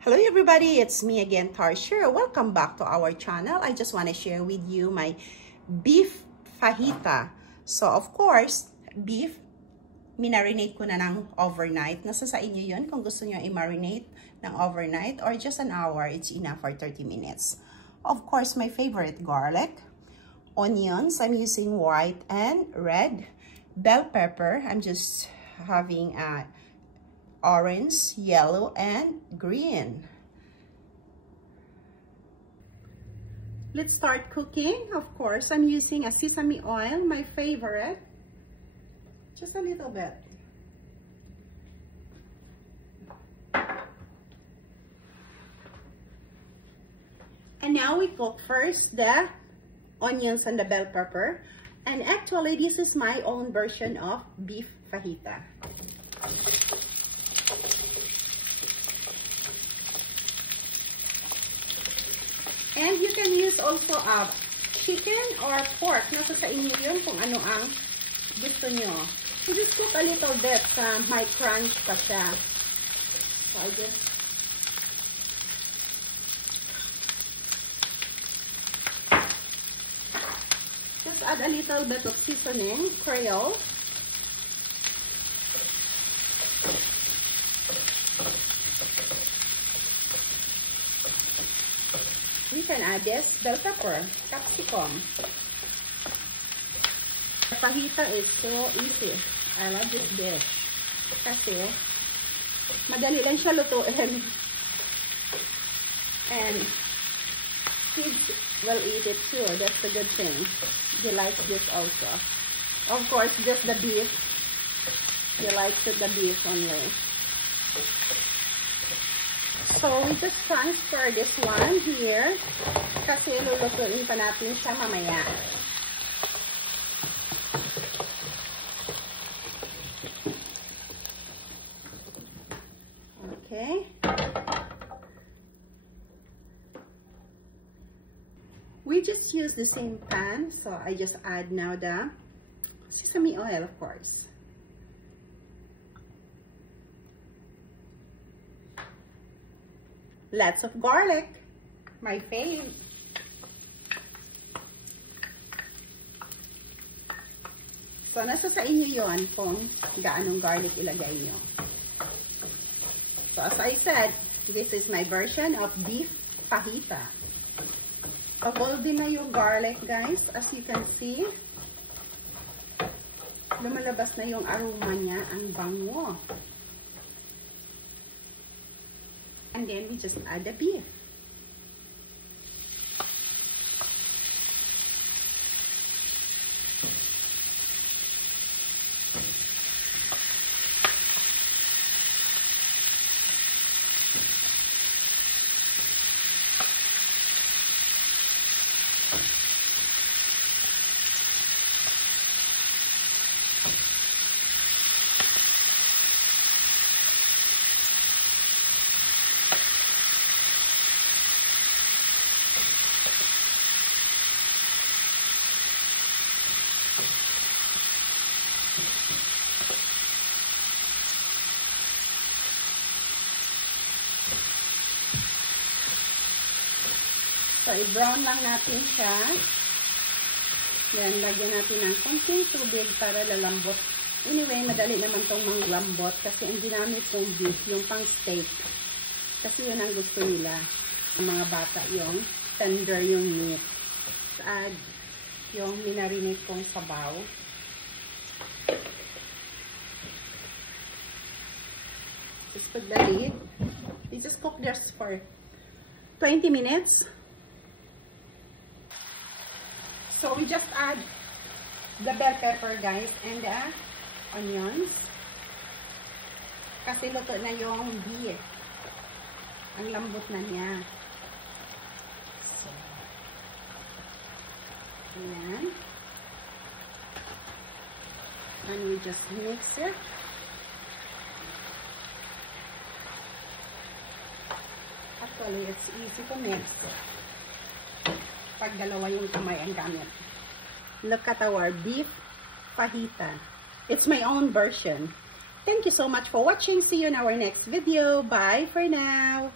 Hello everybody, it's me again, Tarsha. Welcome back to our channel. I just want to share with you my beef fajita. So of course, beef, minarinate ko na ng overnight. Nasa sa inyo yun kung gusto nyo i-marinate ng overnight or just an hour, it's enough for 30 minutes. Of course, my favorite garlic, onions, I'm using white and red, bell pepper, I'm just having orange, yellow, and green. Let's start cooking. Of course, I'm using a sesame oil, my favorite. Just a little bit. And now we cook first the onions and the bell pepper. And actually, this is my own version of beef fajita. And you can use also chicken or pork. Nasa sa inyo yun kung ano ang gusto nyo. So just cook a little bit may crunch pa siya. So I just add a little bit of seasoning, Creole. We can add this bell pepper, capsicum. The fajita is so easy. I love this kasi madali lang siya lutuin. And kids will eat it too. That's the good thing. They like this also. Of course, just the beef. They like the beef only. So, we just transfer this one here kasi lulutuin pa natin siya mamaya. Okay. We just use the same pan, so I just add now the sesame oil, of course. Lots of garlic, my fave. So, nasa sa inyo yon kung gaanong garlic ilagay nyo. So, as I said, this is my version of beef fajita. Golden na yung garlic, guys. As you can see, lumalabas na yung aroma niya, ang bango. And then we just add the beef. So, i-brown lang natin siya. Then, lagyan natin ng konting tubig para lalambot. Anyway, madali naman itong manglambot kasi ang ginamit kong beef, yung pang steak. Kasi yun ang gusto nila. Ang mga bata yung tender yung meat. So, add yung minarinate kong sabaw. Just put the lid. We just cook this for 20 minutes. So, we just add the bell pepper, guys, and the onions. Kasi luto na yung beef. Ang lambot na niya. So, ayan. And we just mix it. Actually, it's easy to mix. Pag dalawa yung kamay ang gamit. Look at our beef fajita. It's my own version. Thank you so much for watching. See you in our next video. Bye for now.